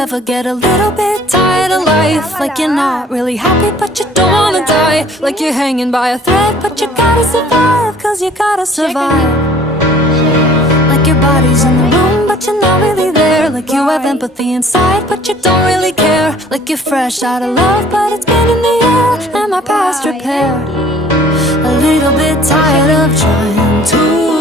ever get a little bit tired of life? Like you're not really happy but you don't wanna die. Like you're hanging by a thread but you gotta survive, cause you gotta survive. Like your body's in the room but you're not really there. Like you have empathy inside but you don't really care. Like you're fresh out of love but it's been in the air and my past repaired. A little bit tired of trying to